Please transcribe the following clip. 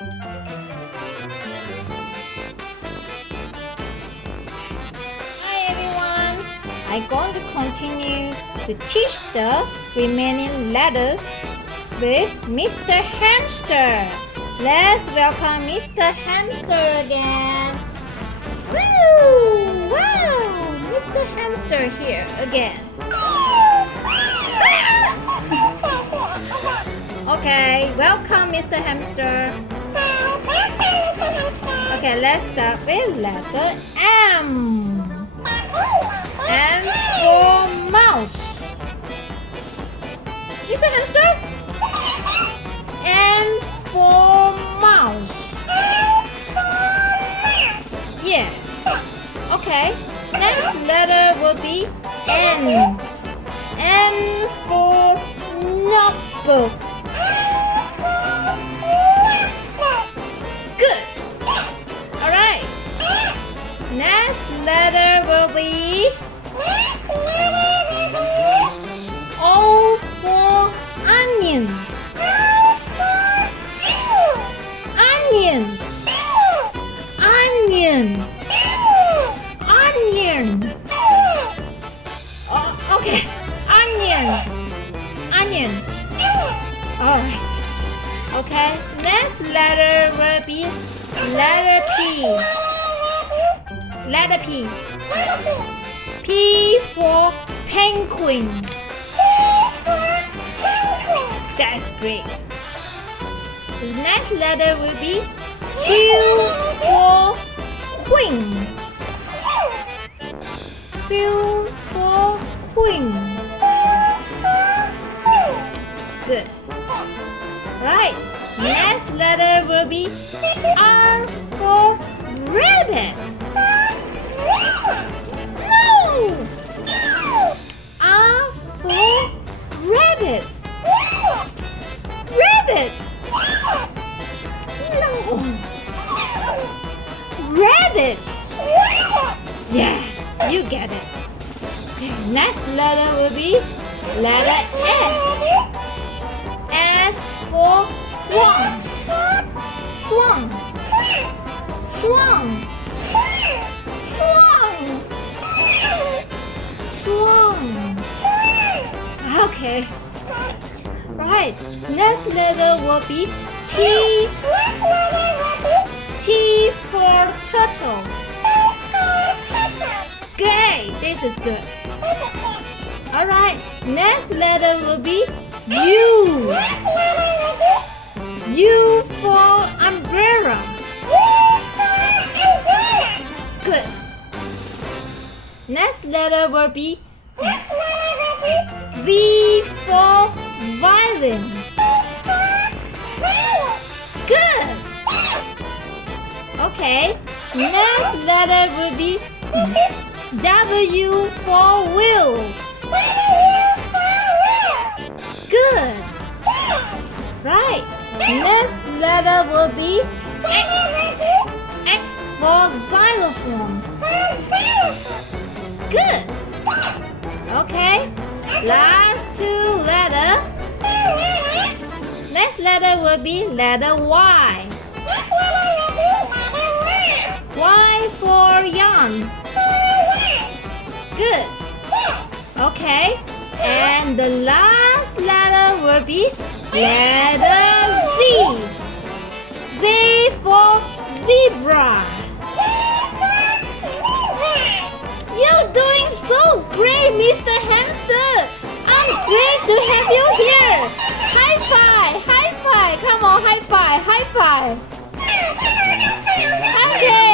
Hi everyone! I'm going to continue to teach the remaining letters with Mr. Hamster. Let's welcome Mr. Hamster again. Woo! Wow! Mr. Hamster here again. Okay, welcome Mr. Hamster. Okay, let's start with letter M. M for mouse. Mr. Hamster? M for mouse. Yeah. Okay, next letter will be N. N for notebook. Good. Alright. Next letter will be O for onions. Onions. Onions. Onion. Oh, okay. Onion. Onion. Alright. Okay. Next letter will be letter P. Letter P. P for penguin. That's great. The next letter will be Q for queen. Q for queen. Good. Right. Next letter will be R for rabbit. No! R for rabbit. Rabbit. No. Rabbit. Yes, you get it. Okay, next letter will be letter S. S for swan. Swan. Swan. Swan. Swan. Okay. Right. Next letter will be T. T for turtle. Great. This is good. Alright. Next letter will be U. U for umbrella. Good. Next letter will be V for violin. Good. Okay. Next letter will be W for wheel. Good. Right. Next letter will be X. X for xylophone. Good. Okay. Last two letters. Next letter will be letter Y. Y for yarn. Good. Okay. And the last letter will be letter Z. Z for zebra. You're doing so great, Mr. Hamster. I'm great to have you here. High five, high five. Come on, high five, high five. Okay.